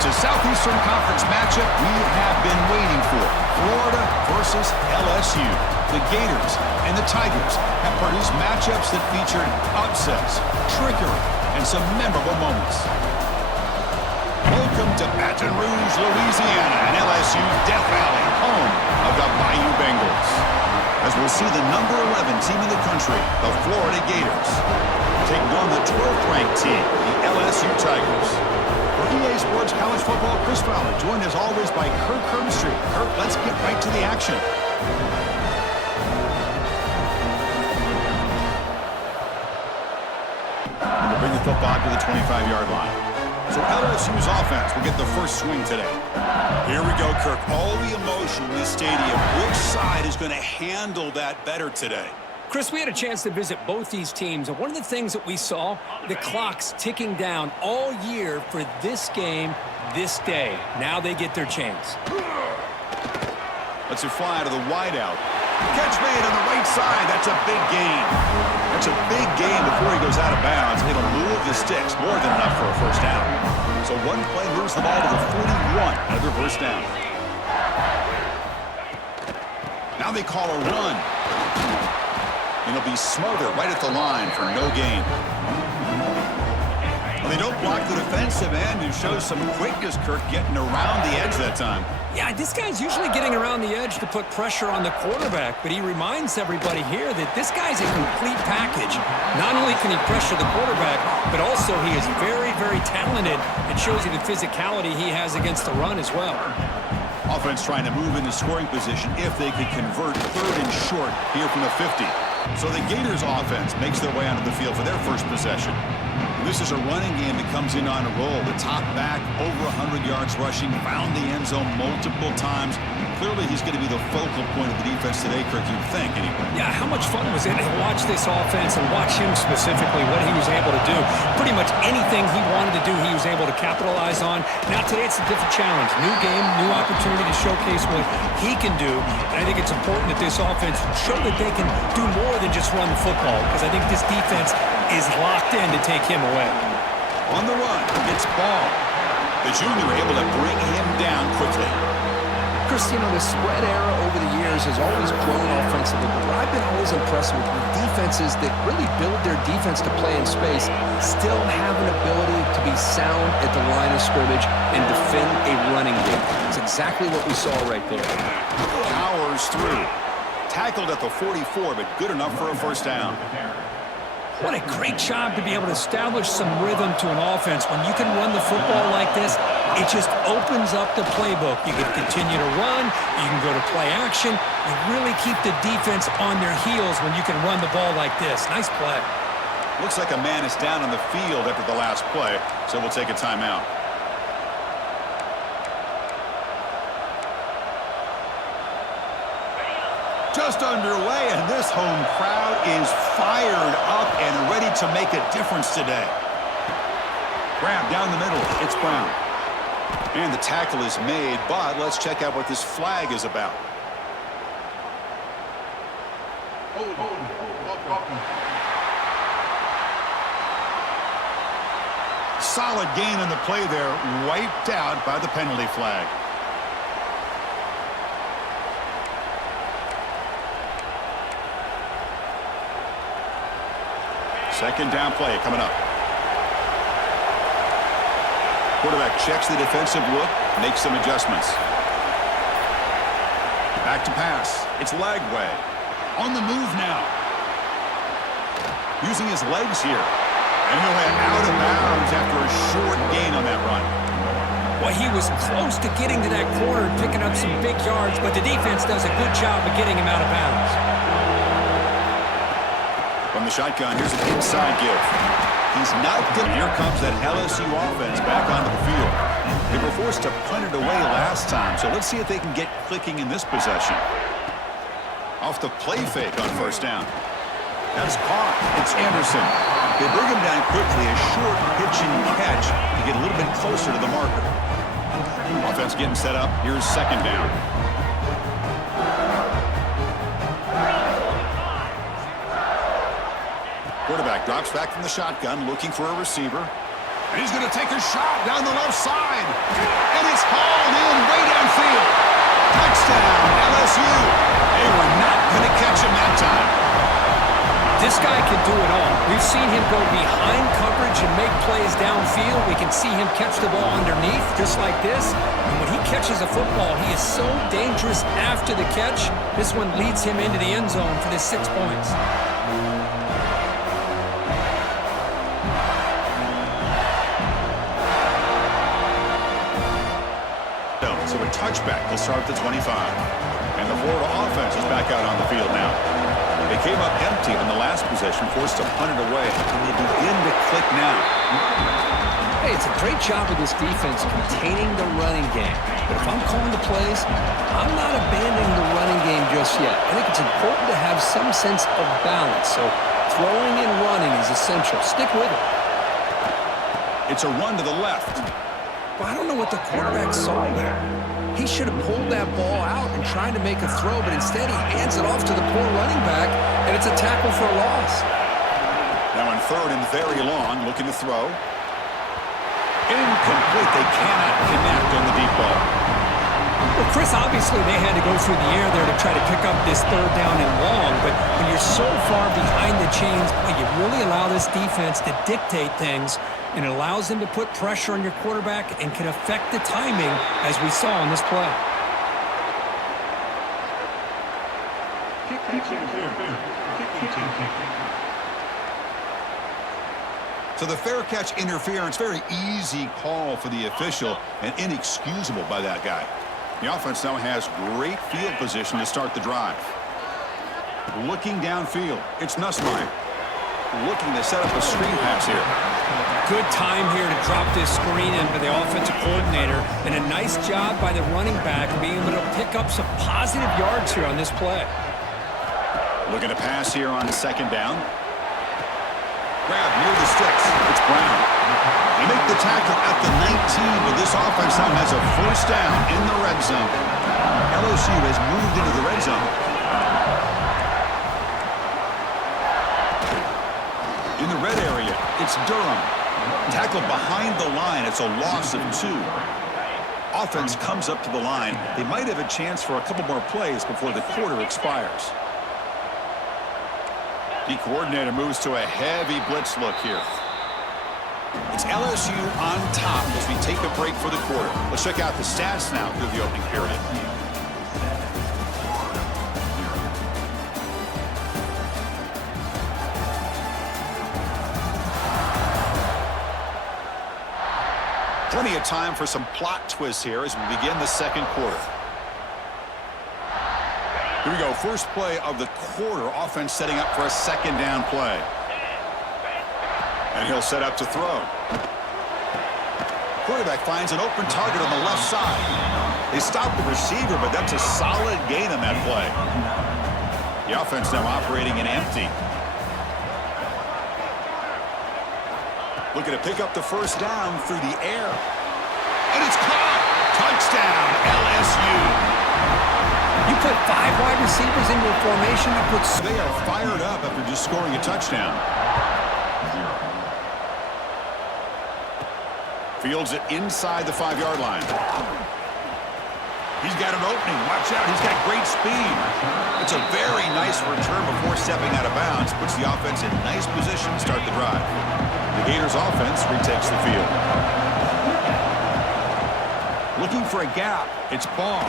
It's a Southeastern Conference matchup we have been waiting for. Florida versus LSU. The Gators and the Tigers have produced matchups that featured upsets, trickery, and some memorable moments. Welcome to Baton Rouge, Louisiana, and LSU's Death Valley, home of the Bayou Bengals. As we'll see the number 11 team in the country, the Florida Gators, taking on the 12th ranked team, the LSU Tigers. For EA Sports College Football, Chris Fowler, joined as always by Kirk Herbstreit. Kirk, let's get right to the action. And we'll bring the football to the 25-yard line. So LSU's offense will get the first swing today. Here we go, Kirk. All the emotion in this stadium. Which side is going to handle that better today? Chris, we had a chance to visit both these teams, and one of the things that we saw, the clock's ticking down all year for this game, this day. Now they get their chance. Let's fly to the wideout. Catch made on the right side. That's a big gain. That's a big gain before he goes out of bounds. It'll move the sticks more than enough for a first down. So one play moves the ball to the 41. Another first down. Now they call a run. And he'll be smothered right at the line for no gain. Well, they don't block the defensive end, who shows some quickness, Kirk, getting around the edge that time. Yeah, this guy's usually getting around the edge to put pressure on the quarterback, but he reminds everybody here that this guy's a complete package. Not only can he pressure the quarterback, but also he is very, very talented. It shows you the physicality he has against the run as well. Offense trying to move into scoring position if they could convert third and short here from the 50. So the Gators offense makes their way onto the field for their first possession. This is a running game that comes in on a roll. The top back, over 100 yards rushing, found the end zone multiple times. Clearly, he's going to be the focal point of the defense today, Kirk, you'd think, anyway. Yeah, how much fun was it to watch this offense and watch him specifically, what he was able to do. Pretty much anything he wanted to do, he was able to capitalize on. Now, today, it's a different challenge. New game, new opportunity to showcase what he can do. And I think it's important that this offense show that they can do more than just run the football, because I think this defense is locked in to take him away. On the run, gets ball. The junior able to bring him down quickly. Chris, you know, the spread era over the years has always grown offensively, but what I've been always impressed with defenses that really build their defense to play in space still have an ability to be sound at the line of scrimmage and defend a running game. It's exactly what we saw right there. Powers through. Tackled at the 44, but good enough for a first down. What a great job to be able to establish some rhythm to an offense. When you can run the football like this, it just opens up the playbook. You can continue to run. You can go to play action. You really keep the defense on their heels when you can run the ball like this. Nice play. Looks like a man is down on the field after the last play, so we'll take a timeout. Just underway, and this home crowd is fired up and ready to make a difference today. Grab down the middle. It's Brown. And the tackle is made, but let's check out what this flag is about. Solid gain on the play there, wiped out by the penalty flag. Second down play coming up. Quarterback checks the defensive look, makes some adjustments. Back to pass. It's Lagway. On the move now. Using his legs here. And he'll head out of bounds after a short gain on that run. Well, he was close to getting to that corner and picking up some big yards, but the defense does a good job of getting him out of bounds. From the shotgun, here's an inside give. He's not good. Here comes that LSU offense back onto the field. They were forced to punt it away last time, so let's see if they can get clicking in this possession. Off the play fake on first down. That's caught. It's Anderson. They bring him down quickly, a short pitch and catch to get a little bit closer to the marker. Offense getting set up. Here's second down. Quarterback drops back from the shotgun, looking for a receiver. And he's going to take a shot down the left side. This guy can do it all. We've seen him go behind coverage and make plays downfield. We can see him catch the ball underneath just like this. And when he catches a football, he is so dangerous after the catch. This one leads him into the end zone for this 6 points. So a touchback. They'll start at the 25. And the Florida offense is back out on the field now. They came up empty on the last possession, forced to punt it away, and they begin to click now. Hey, it's a great job of this defense containing the running game. But if I'm calling the plays, I'm not abandoning the running game just yet. I think it's important to have some sense of balance. So throwing and running is essential. Stick with it. It's a run to the left. Well, I don't know what the quarterback saw there. He should have pulled that ball out and tried to make a throw, but instead he hands it off to the poor running back, and it's a tackle for a loss. Now on 3rd and very long, looking to throw. Incomplete. They cannot connect on the deep ball. Well, Chris, obviously they had to go through the air there to try to pick up this 3rd down and long, but when you're so far behind the chains, boy, you really allow this defense to dictate things, and it allows them to put pressure on your quarterback and can affect the timing, as we saw on this play. So the fair catch interference, very easy call for the official and inexcusable by that guy. The offense now has great field position to start the drive. Looking downfield, it's Nussmeier. Looking to set up a screen pass here. Good time here to drop this screen in for the offensive coordinator, and a nice job by the running back being able to pick up some positive yards here on this play. Looking to pass here on 2nd down. Grab near the sticks. It's Brown. They make the tackle at the 19, but this offense now has a 1st down in the red zone. LSU has moved into the red zone. In the red area, it's Durham. Tackled behind the line. It's a loss of 2. Offense comes up to the line. They might have a chance for a couple more plays before the quarter expires. The coordinator moves to a heavy blitz look here. It's LSU on top as we take a break for the quarter. Let's check out the stats now through the opening period. Plenty of time for some plot twists here as we begin the 2nd quarter. Here we go, first play of the quarter. Offense setting up for a 2nd down play. And he'll set up to throw. Quarterback finds an open target on the left side. They stop the receiver, but that's a solid gain on that play. The offense now operating in empty. Looking to pick up the 1st down through the air. And it's caught! Touchdown, LSU! You put 5 wide receivers in your formation. They are fired up after just scoring a touchdown. Fields it inside the 5-yard line. He's got an opening. Watch out. He's got great speed. It's a very nice return before stepping out of bounds. Puts the offense in nice position to start the drive. The Gators offense retakes the field. Looking for a gap. It's Baum.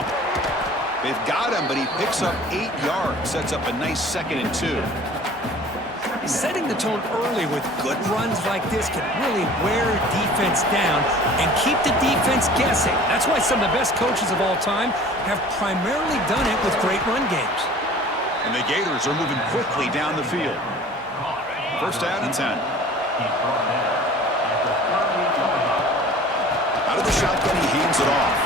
They've got him, but he picks up 8 yards. Sets up a nice 2nd and 2. Setting the tone early with good runs like this can really wear a defense down and keep the defense guessing. That's why some of the best coaches of all time have primarily done it with great run games. And the Gators are moving quickly down the field. 1st down and 10. Out of the shotgun, he hands it off.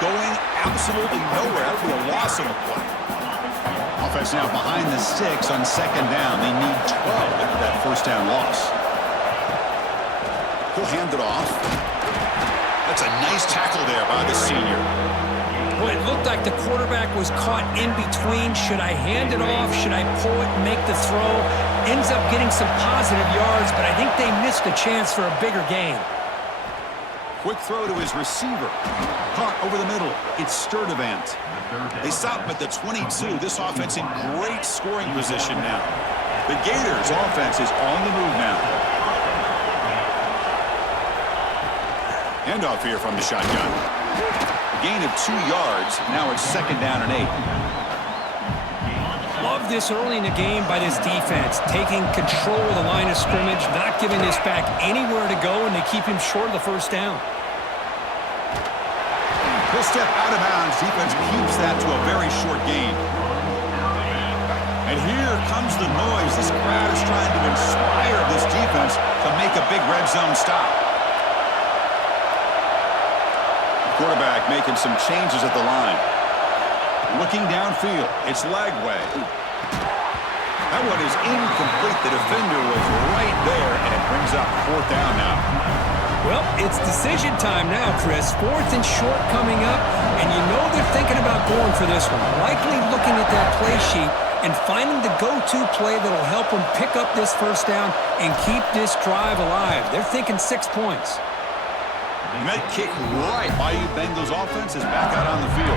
Going absolutely nowhere for a loss on the play. Offense now behind the sticks on 2nd down. They need 12 after that 1st down loss. He'll hand it off. That's a nice tackle there by the senior. Well, it looked like the quarterback was caught in between. Should I hand it off? Should I pull it and make the throw? Ends up getting some positive yards, but I think they missed a chance for a bigger gain. Quick throw to his receiver. Caught over the middle. It's Sturdivant. They stop him at the 22. This offense in great scoring position now. The Gators offense is on the move now. Handoff here from the shotgun. A gain of 2 yards. Now it's 2nd down and 8. Love this early in the game by this defense, taking control of the line of scrimmage, not giving this back anywhere to go, and they keep him short of the 1st down. He'll step out of bounds. Defense keeps that to a very short gain. And here comes the noise. This crowd is trying to inspire this defense to make a big red zone stop. Quarterback making some changes at the line. Looking downfield. It's Lagway. That one is incomplete. The defender was right there, and it brings up 4th down now. Well, it's decision time now, Chris. 4th and short coming up, and you know they're thinking about going for this one. Likely looking at that play sheet and finding the go-to play that will help them pick up this 1st down and keep this drive alive. They're thinking 6 points. And that kick right by Bengals offense is back out on the field.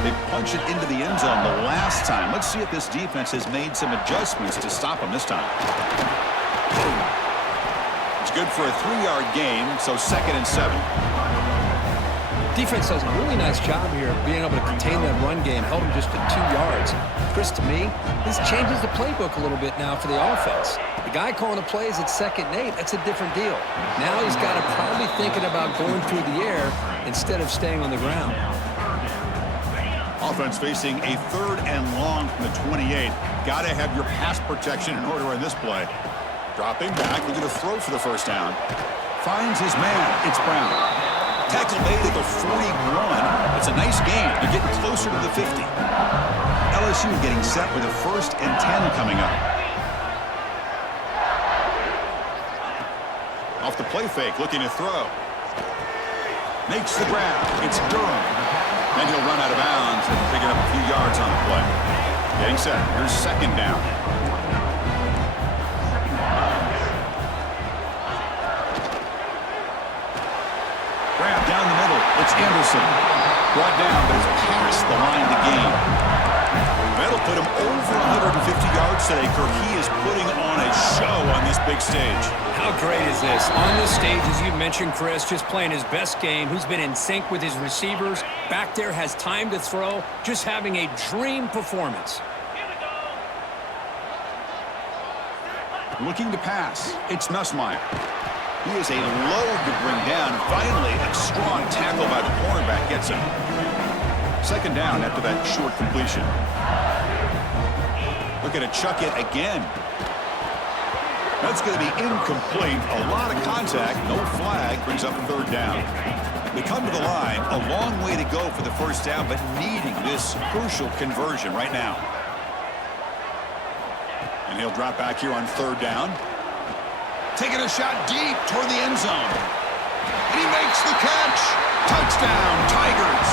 They punch it into the end zone the last time. Let's see if this defense has made some adjustments to stop them this time. It's good for a 3-yard gain, so 2nd and 7. Defense does a really nice job here of being able to contain that run game, held him just at 2 yards. Chris, to me, this changes the playbook a little bit now for the offense. The guy calling the plays at 2nd and 8, that's a different deal. Now he's got to probably thinking about going through the air instead of staying on the ground. Offense facing a 3rd and long from the 28. Got to have your pass protection in order in this play. Dropping back, looking to throw for the 1st down. Finds his man. It's Brown. Tackle made at the 41. It's a nice gain. They're getting closer to the 50. LSU getting set with a 1st and 10 coming up. Off the play fake, looking to throw. Makes the grab. It's Durham. Then he'll run out of bounds and pick up a few yards on the play. Getting set. Here's 2nd down. Grab down the middle. It's Anderson. Brought down, but it's past the line to gain. That'll put him over 150 yards today. Kirk, he is putting on a show on this big stage. How great is this? On this stage, as you mentioned, Chris, just playing his best game. He's been in sync with his receivers. Back there, has time to throw. Just having a dream performance. Looking to pass. It's Nussmeier. He is a load to bring down. Finally, a strong tackle by the cornerback gets him. 2nd down after that short completion. Looking to chuck it again. That's going to be incomplete. A lot of contact. No flag. Brings up 3rd down. They come to the line. A long way to go for the 1st down, but needing this crucial conversion right now. And he'll drop back here on 3rd down. Taking a shot deep toward the end zone. And he makes the catch. Touchdown, Tigers.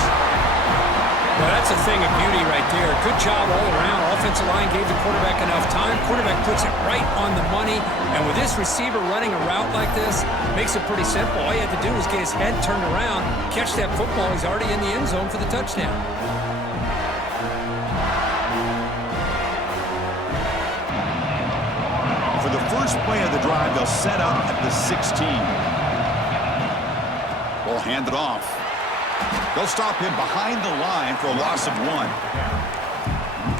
Well, that's a thing of beauty right there. Good job all around. Offensive line gave the quarterback enough time. Quarterback puts it right on the money. And with this receiver running a route like this, makes it pretty simple. All you have to do is get his head turned around, catch that football. He's already in the end zone for the touchdown. For the first play of the drive, they'll set up at the 16. Ball handed off. They'll stop him behind the line for a loss of 1.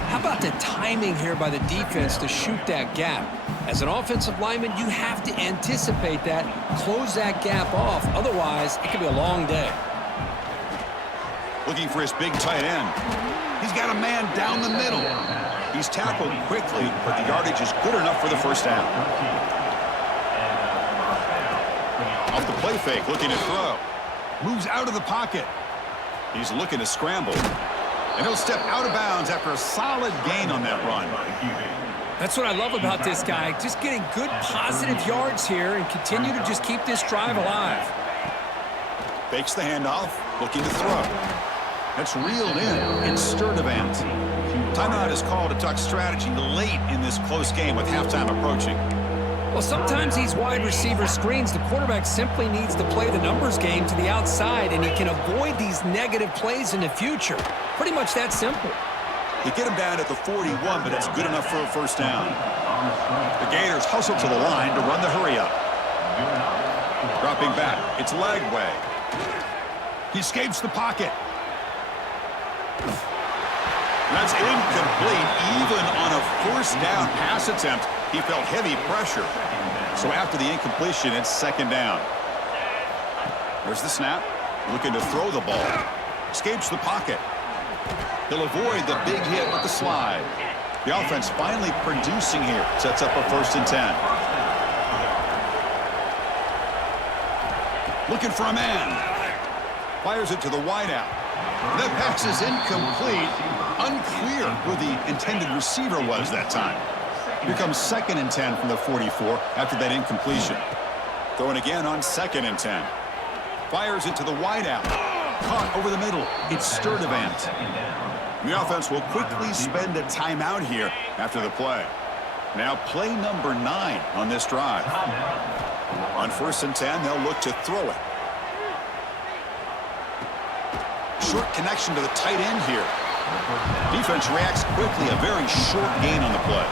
How about the timing here by the defense to shoot that gap? As an offensive lineman, you have to anticipate that, close that gap off. Otherwise, it could be a long day. Looking for his big tight end. He's got a man down the middle. He's tackled quickly, but the yardage is good enough for the 1st down. Off the play fake, looking to throw. Moves out of the pocket. He's looking to scramble. And he'll step out of bounds after a solid gain on that run. That's what I love about this guy. Just getting good positive yards here and continue to just keep this drive alive. Fakes the handoff, looking to throw. That's reeled in. It's Sturdivant. Timeout is called to talk strategy late in this close game with halftime approaching. Well, sometimes these wide receiver screens, the quarterback simply needs to play the numbers game to the outside, and he can avoid these negative plays in the future. Pretty much that simple. They get him down at the 41, but it's good enough for a first down. The Gators hustle to the line to run the hurry up. Dropping back, it's Lagway. He escapes the pocket. That's incomplete. Even on a first down pass attempt, he felt heavy pressure. So after the incompletion, it's second down. There's the snap. Looking to throw the ball. Escapes the pocket. He'll avoid the big hit with the slide. The offense finally producing here. Sets up a 1st and 10. Looking for a man. Fires it to the wideout. That pass is incomplete. Unclear who the intended receiver was that time. Here comes 2nd and 10 from the 44 after that incompletion. Throwing again on 2nd and 10. Fires it to the wideout. Caught over the middle. It's Sturdivant. The offense will quickly spend a timeout here after the play. Now play number 9 on this drive. On 1st and 10, they'll look to throw it. Short connection to the tight end here. Defense reacts quickly. A very short gain on the play.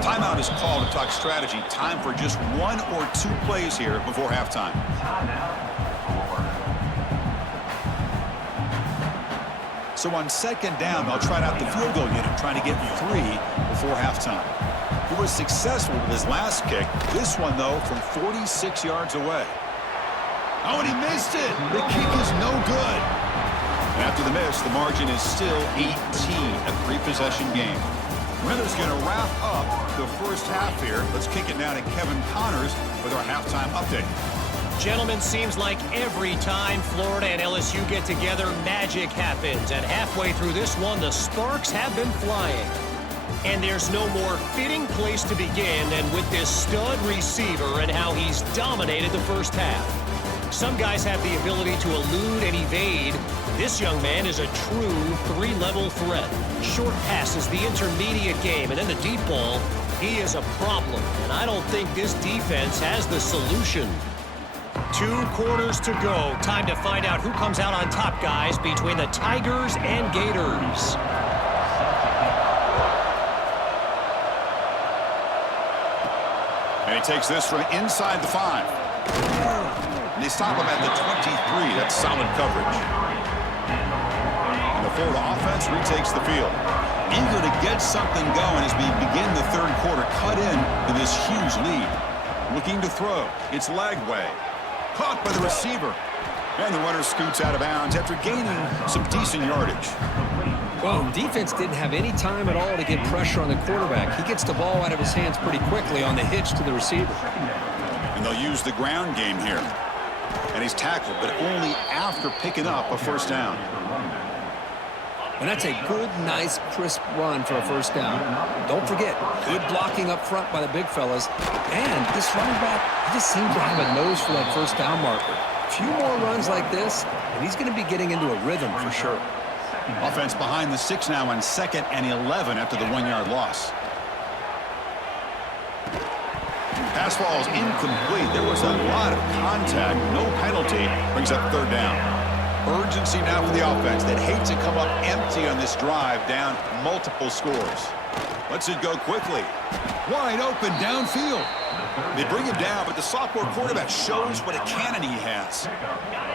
Timeout is called to talk strategy. Time for just 1 or 2 plays here before halftime. So on 2nd down, they'll try out the field goal unit, trying to get 3 before halftime. He was successful with his last kick. This one, though, from 46 yards away. Oh, and he missed it. The kick is no good. And after the miss, the margin is still 18, a 3-possession game. Weather's going to wrap up the first half here. Let's kick it now to Kevin Connors with our halftime update. Gentlemen, seems like every time Florida and LSU get together, magic happens. And halfway through this one, the sparks have been flying. And there's no more fitting place to begin than with this stud receiver and how he's dominated the first half. Some guys have the ability to elude and evade. This young man is a true 3-level threat. Short passes, the intermediate game, and then the deep ball. He is a problem, and I don't think this defense has the solution. 2 quarters to go. Time to find out who comes out on top, guys, between the Tigers and Gators. And he takes this from inside the 5. And they stop him at the 23. That's solid coverage. And the Florida offense retakes the field. Eager to get something going as we begin the 3rd quarter. Cut in to this huge lead. Looking to throw. It's Lagway. Caught by the receiver. And the runner scoots out of bounds after gaining some decent yardage. Well, defense didn't have any time at all to get pressure on the quarterback. He gets the ball out of his hands pretty quickly on the hitch to the receiver. And they'll use the ground game here. And he's tackled, but only after picking up a first down. And that's a good, nice, crisp run for a first down. Don't forget, good blocking up front by the big fellas. And this running back, he just seems to have a nose for that first down marker. A few more runs like this, and he's going to be getting into a rhythm for sure. Offense behind the 6 now on 2nd and 11 after the 1-yard loss. Pass ball is incomplete. There was a lot of contact. No penalty. Brings up 3rd down. Urgency now for the offense that hates to come up empty on this drive, down multiple scores. Lets it go quickly. Wide open downfield. They bring him down, but the sophomore quarterback shows what a cannon he has.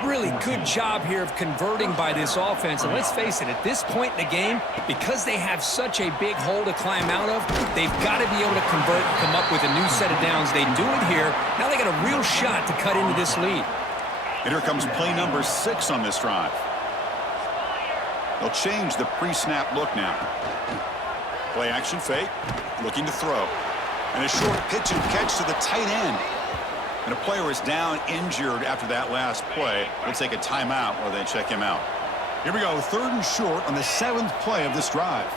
Really good job here of converting by this offense. And let's face it, at this point in the game, because they have such a big hole to climb out of, they've got to be able to convert and come up with a new set of downs. They do it here. Now they got a real shot to cut into this lead. And here comes play number 6 on this drive. They'll change the pre-snap look now. Play action fake, looking to throw. And a short pitch and catch to the tight end. And a player is down injured after that last play. We'll take a timeout while they check him out. Here we go, 3rd and short on the 7th play of this drive.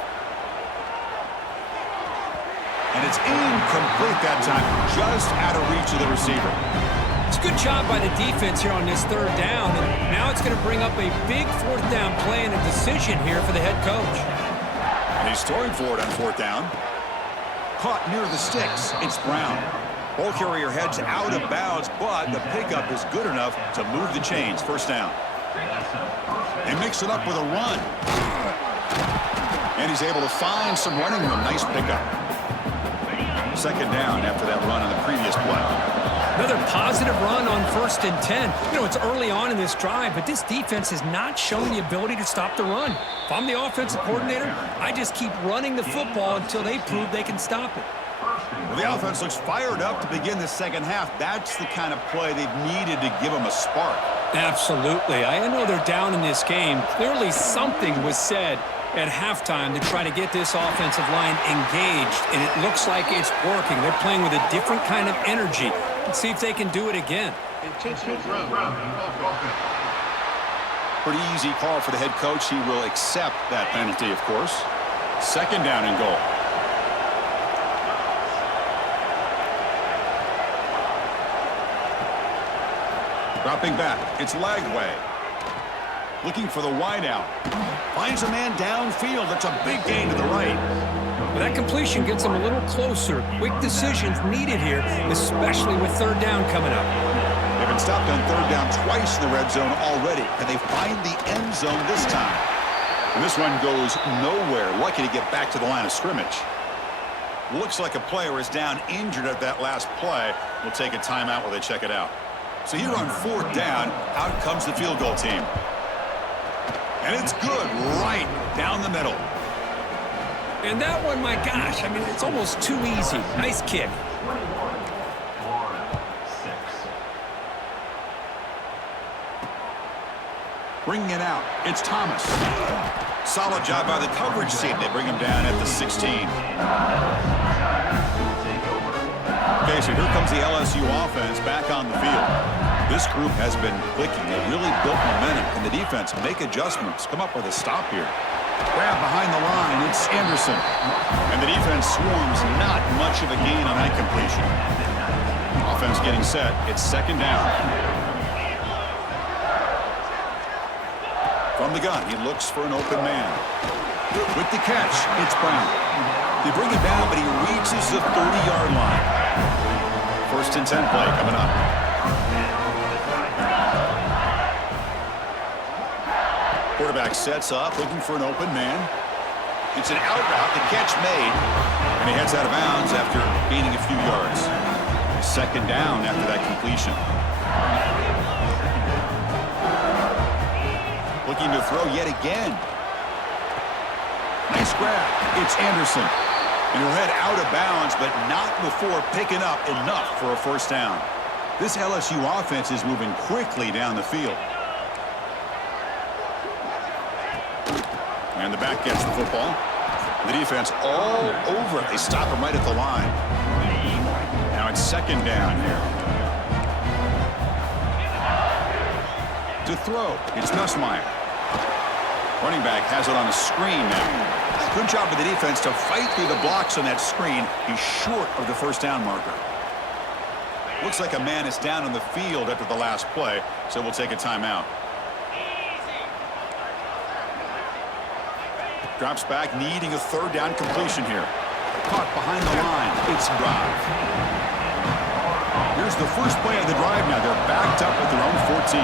And it's incomplete that time, just out of reach of the receiver. It's a good job by the defense here on this 3rd down. And now it's going to bring up a big 4th down play and a decision here for the head coach. And he's throwing for it on 4th down. Caught near the sticks. It's Brown. Ball carrier heads out of bounds, but the pickup is good enough to move the chains. First down. They mix it up with a run. And he's able to find some running room. Nice pickup. Second down after that run on the previous play. Another positive run on 1st and 10. You know, it's early on in this drive, but this defense has not shown the ability to stop the run. If I'm the offensive coordinator, I just keep running the football until they prove they can stop it. Well, the offense looks fired up to begin the second half. That's the kind of play they've needed to give them a spark. Absolutely. I know they're down in this game. Clearly something was said at halftime to try to get this offensive line engaged, and it looks like it's working. They're playing with a different kind of energy. Let's see if they can do it again. Pretty easy call for the head coach. He will accept that penalty, of course. Second down and goal. Dropping back. It's Lagway. Looking for the wideout. Finds a man downfield. That's a big gain to the right. Well, that completion gets them a little closer. Quick decisions needed here, especially with third down coming up. They've been stopped on third down twice in the red zone already. Can they find the end zone this time? And this one goes nowhere. Lucky to get back to the line of scrimmage. Looks like a player is down injured at that last play. We'll take a timeout while they check it out. So here on fourth down, out comes the field goal team. And it's good right down the middle. And that one, my gosh, I mean, it's almost too easy. Nice kick. Bringing it out, it's Thomas. Solid job by the coverage team. They bring him down at the 16. Okay, so here comes the LSU offense back on the field. This group has been clicking. They really built momentum, and the defense make adjustments. Come up with a stop here. Grab behind the line, it's Anderson. And the defense swarms, not much of a gain on that completion. Offense getting set, it's second down. From the gun, he looks for an open man. With the catch, it's Brown. They bring him down, but he reaches the 30-yard line. 1st and 10 play coming up. Quarterback sets up, looking for an open man. It's an out route, the catch made, and he heads out of bounds after gaining a few yards. Second down after that completion. Looking to throw yet again. Nice grab. It's Anderson. And he'll head out of bounds, but not before picking up enough for a first down. This LSU offense is moving quickly down the field. And the back gets the football. The defense all over it. They stop him right at the line. Now it's second down here. To throw, it's Nussmeier. Running back has it on the screen now. Good job of the defense to fight through the blocks on that screen. He's short of the first down marker. Looks like a man is down on the field after the last play, so we'll take a timeout. Drops back, needing a third down completion here. Caught behind the line. It's drive. Here's the first play of the drive now. They're backed up at their own 14.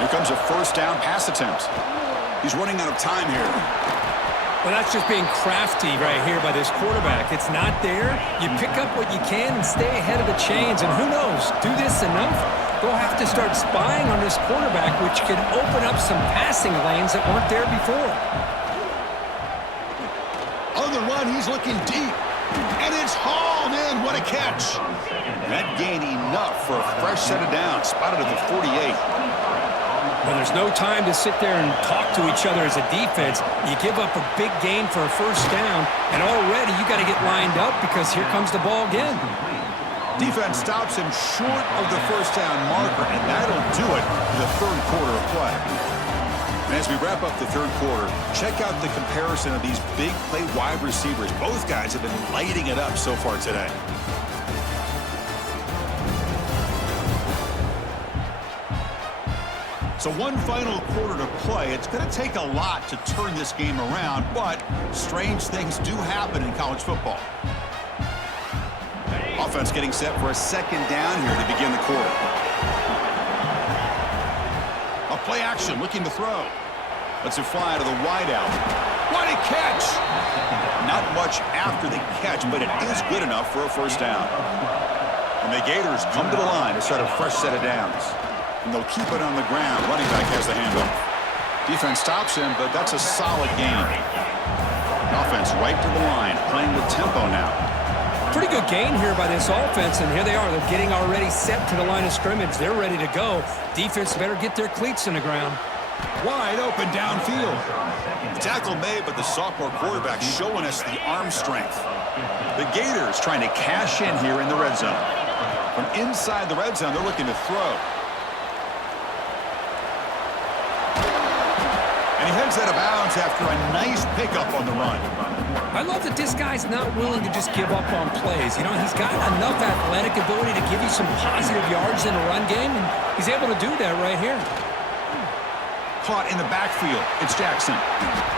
Here comes a first down pass attempt. He's running out of time here. Well, that's just being crafty right here by this quarterback. It's not there. You pick up what you can and stay ahead of the chains. And who knows, do this enough, they'll have to start spying on this quarterback, which can open up some passing lanes that weren't there before. On the run, he's looking deep. And it's hauled in. What a catch. That gained enough for a fresh set of downs. Spotted at the 48. Well, there's no time to sit there and talk to each other as a defense. You give up a big gain for a first down, and already you got to get lined up because here comes the ball again. Defense stops him short of the first down marker, and that'll do it for the third quarter of play. And as we wrap up the third quarter, check out the comparison of these big play wide receivers. Both guys have been lighting it up so far today. So one final quarter to play. It's going to take a lot to turn this game around, but strange things do happen in college football. Offense getting set for a second down here to begin the quarter. Play action, looking to throw. Lets it fly to the wideout. What a catch! Not much after the catch, but it is good enough for a first down. And the Gators come to the line to start a fresh set of downs. And they'll keep it on the ground. Running back has the handoff. Defense stops him, but that's a solid gain. Offense right to the line, playing with tempo now. Pretty good gain here by this offense, and here they are. They're getting already set to the line of scrimmage. They're ready to go. Defense better get their cleats in the ground. Wide open downfield. The tackle made, but the sophomore quarterback showing us the arm strength. The Gators trying to cash in here in the red zone. From inside the red zone, they're looking to throw. And he heads out of bounds after a nice pickup on the run. I love that this guy's not willing to just give up on plays. You know, he's got enough athletic ability to give you some positive yards in the run game, and he's able to do that right here. Caught in the backfield. It's Jackson.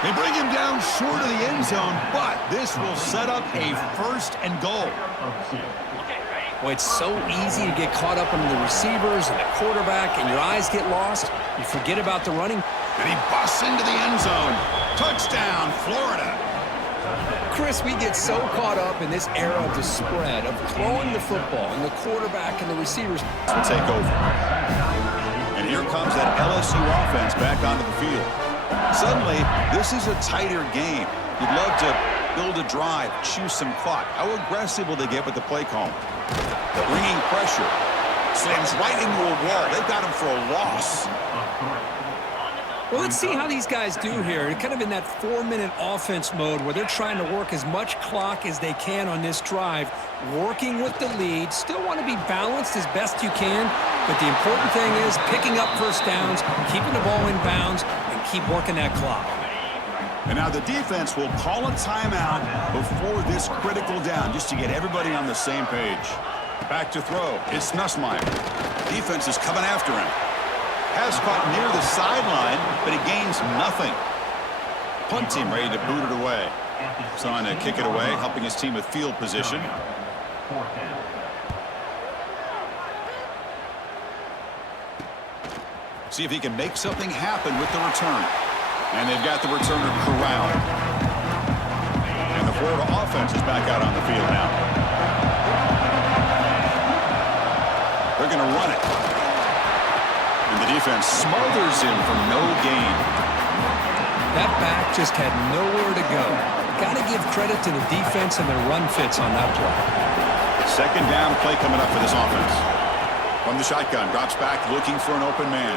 They bring him down short of the end zone, but this will set up a first and goal. Boy, it's so easy to get caught up in the receivers and the quarterback, and your eyes get lost. You forget about the running. And he busts into the end zone. Touchdown, Florida. Chris, we get so caught up in this era of the spread, of throwing the football, and the quarterback and the receivers will take over. And here comes that LSU offense back onto the field. Suddenly, this is a tighter game. You'd love to build a drive, choose some clock. How aggressive will they get with the play call? Bringing pressure. Slams right into a wall. They've got him for a loss. Well, let's see how these guys do here. They're kind of in that 4-minute offense mode where they're trying to work as much clock as they can on this drive, working with the lead. Still want to be balanced as best you can, but the important thing is picking up first downs, keeping the ball in bounds, and keep working that clock. And now the defense will call a timeout before this critical down just to get everybody on the same page. Back to throw. It's Nussmeier. Defense is coming after him. Has caught near the sideline, but he gains nothing. Punt team ready to boot it away. So on to kick it away, helping his team with field position. See if he can make something happen with the return. And they've got the returner corralled. And the Florida offense is back out on the field now. They're going to run it. And the defense smothers him for no gain. That back just had nowhere to go. Got to give credit to the defense and their run fits on that play. Second down play coming up for this offense. From the shotgun, drops back looking for an open man.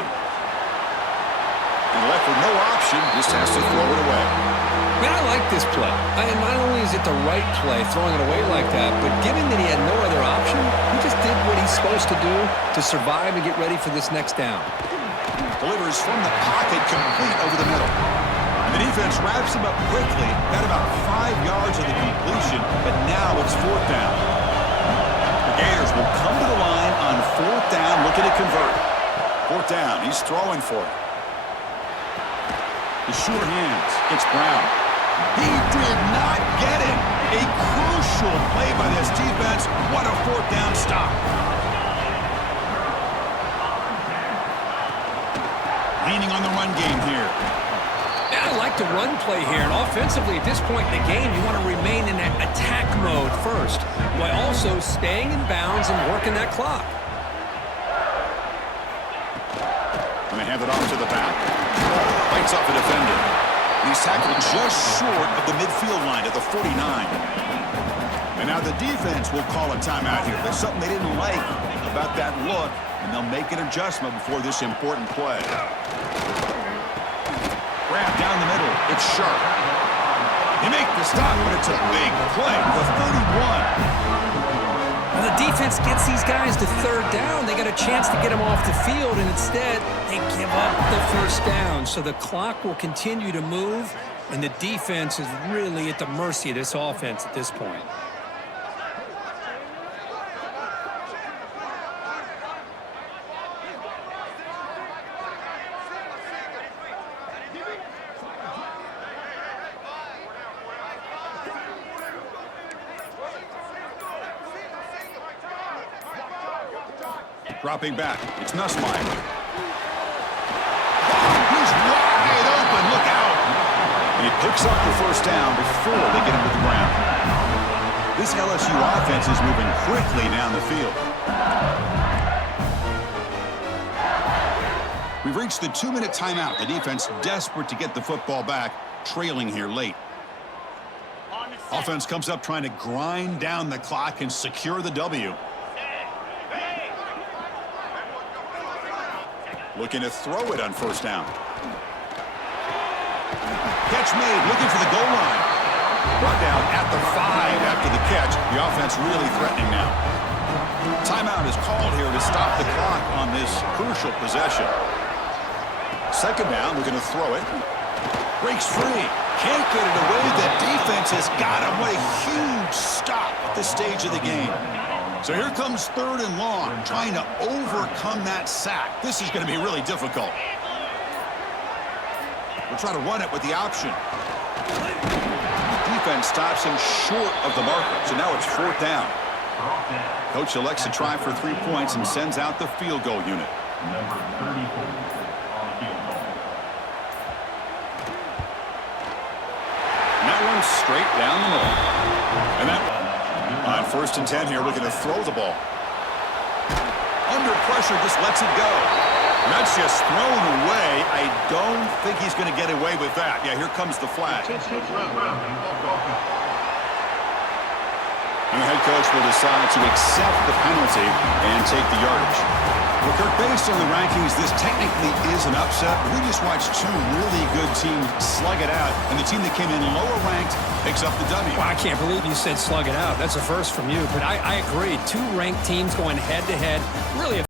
And left with no option, just has to throw it away. Man, I like this play. Not only is it the right play, throwing it away like that, but given that he had no other option, he just did what he's supposed to do to survive and get ready for this next down. Delivers from the pocket, complete over the middle. And the defense wraps him up quickly. Got about 5 yards of the completion, but now it's fourth down. The Gators will come to the line on fourth down, looking to convert. Fourth down, he's throwing for it. The sure hands, it's Brown. He did not get it. A crucial play by this defense. What a fourth down stop. Leaning on the run game here. Yeah, I like the run play here. And offensively, at this point in the game, you want to remain in that attack mode first, while also staying in bounds and working that clock. And they hand it off to the back. Bites off a defender. He's tackled just short of the midfield line at the 49. And now the defense will call a timeout here. There's something they didn't like about that look, and they'll make an adjustment before this important play. Grab down the middle. It's Sharp. They make the stop, but it's a big play. The 31. Well, the defense gets these guys to third down. They got a chance to get them off the field, and instead they give up the first down. So the clock will continue to move, and the defense is really at the mercy of this offense at this point. Dropping back, it's Nussmeier. He picks up the first down before they get him to the ground. This LSU offense is moving quickly down the field. We've reached the 2-minute timeout. The defense desperate to get the football back, trailing here late. Offense comes up trying to grind down the clock and secure the W. Looking to throw it on first down. Catch made, looking for the goal line. Brought down at the 5 after the catch. The offense really threatening now. Timeout is called here to stop the clock on this crucial possession. Second down, looking to throw it. Breaks free. Can't get it away. The defense has got him. What a huge stop at this stage of the game. So here comes 3rd and long, trying to overcome that sack. This is going to be really difficult. We'll try to run it with the option. Defense stops him short of the marker. So now it's 4th down. Coach elects to try for 3 points and sends out the field goal unit. Number 34 on the field goal. And that one's straight down the middle. And that on 1st and 10 here, looking to throw the ball. Under pressure, just lets it go. And that's just thrown away. I don't think he's going to get away with that. Yeah, here comes the flag. And the head coach will decide to accept the penalty and take the yardage. Well, Kirk, based on the rankings, this technically is an upset. We just watched 2 really good teams slug it out, and the team that came in lower ranked picks up the W. Well, I can't believe you said slug it out. That's a first from you, but I agree. 2 ranked teams going head-to-head. Really